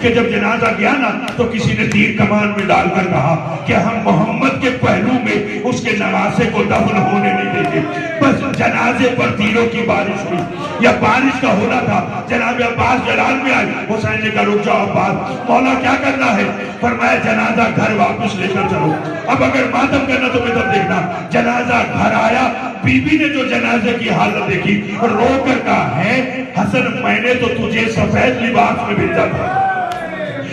کہ جب جنازہ گیا نا تو کسی نے تیر کمان میں ڈال کر کہا کہ ہم محمد کے پہلو میں اس کے نواسے کو دفن ہونے نہیں دیں گے. بس جنازے پر تیروں کی بارش ہوئی. یا بارش کا ہونا تھا. جناب عباس جلال میں آئے. حسین نے کہا رک جاؤ عباس, مولا کیا کرنا ہے؟ فرمایا جنازہ گھر واپس لے کر چلو. اب اگر ماتم کرنا تو تب دیکھنا. جنازہ گھر آیا, بی بی نے جو جنازے کی حالت دیکھی رو کر کہا ہے حسن میں نے تو تجھے سفید لباس میں بھیجا تھا,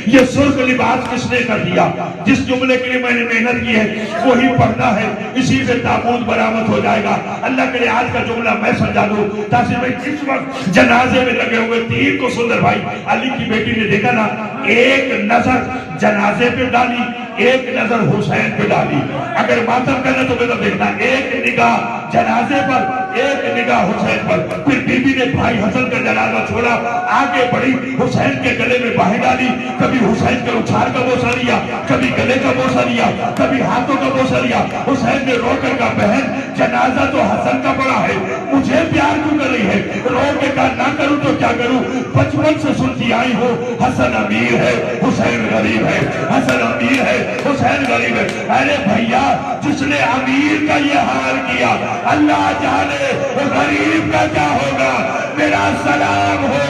یہ سرخ لباس کس نے کر دیا؟ جس جملے کے لیے میں نے محنت کی ہے وہی پڑھنا ہے, اسی سے تابوت برآمد ہو جائے گا. اللہ کے لیے آج کا جملہ میں سمجھا دوں تاکہ میں جس وقت جنازے میں لگے ہوئے تیر کو سندر بھائی علی کی بیٹی نے دیکھا نا, ایک نظر جنازے پہ ڈالی, ایک نظر حسین پہ ڈالی. اگر ماتم کرنا تو میں تو دیکھنا, ایک نگاہ جنازے پر, ایک نگاہ حسین پر. پھر بی بی نے بھائی حسن کا جنازہ چھوڑا, آگے بڑھی, حسین کے گلے میں باہیں ڈالی. کبھی حسین کے اچھار کا بوسہ لیا, کبھی گلے کا بوسہ لیا, کبھی ہاتھوں کا بوسہ لیا. حسین نے رو کر کہا بہن جنازہ تو حسن کا پڑا ہے, مجھے پیار کیوں کر رہی ہے؟ رو کے کہا نہ کروں تو کیا کروں, بچپن سے سنتی آئی ہو حسن امیر ہے حسین غریب ہے, حسن امیر ہے حسین غریب ہے. ارے بھیا جس نے امیر کا یہ حال کیا اللہ جانے غریب کا کیا ہوگا. میرا سلام ہو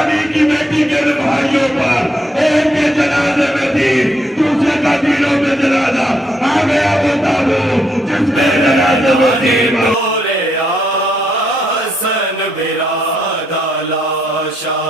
علی کی بیٹی کے بھائیوں پر, ایک کے جنازے میں تھی, دوسرے کا دلوں میں جنازہ آ گیا. وہ تابوت جس میں جنازے میں تھی حسن برادہ لاشا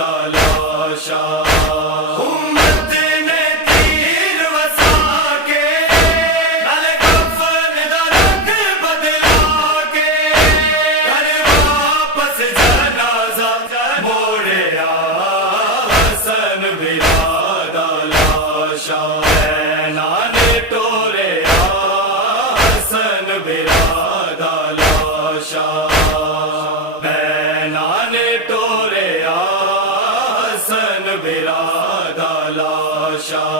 دلاشا